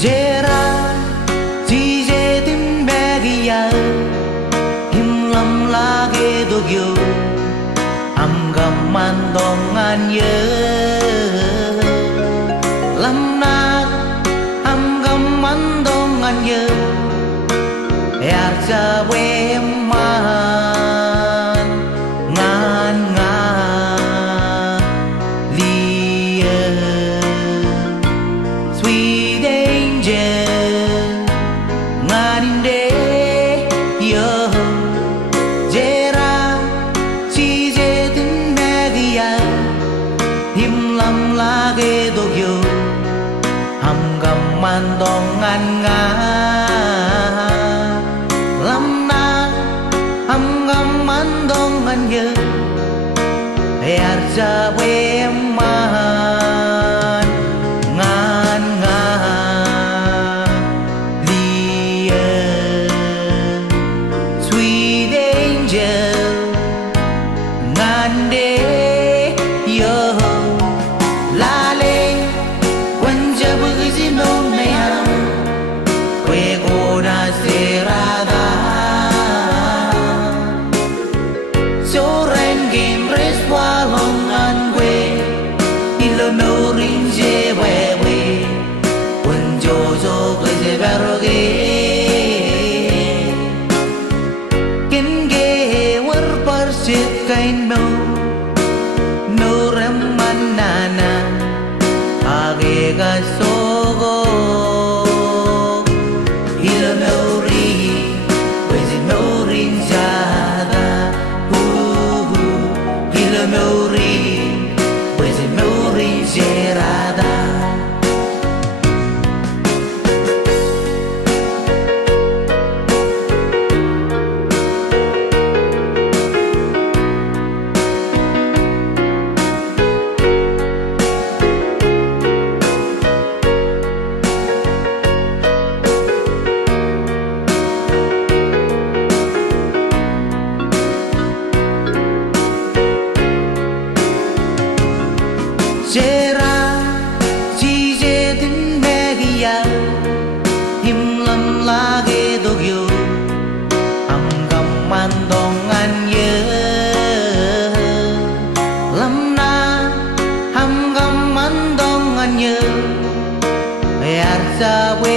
Jera chỉ dễ tin bé kia him lắm lá ghê đồ yêu am gam man dong an ye lam na am gam man dong an ye er cha we man ngan nga li sweet angel ngan inde yo jera chi je tin me dia him lam la ge do yo ham gam man dong ngan nga lam na ham gam man dong ngan ye er ja we man ngan nga li sweet angel ngan de yo la le quan ja bu ji no me ham que go na serada so ren game res wa long an we ilo no rin je we quan jo jo que je vero ge ken ge war par sit kain no no ram man nana age ga sogo ilo no ri pues no rin jada ilo no ri pues no rin gerada Jera chỉ dễ tin bé kia him lam la ge do yo am gam man dong an ye lam na am gam man dong an ye er sa we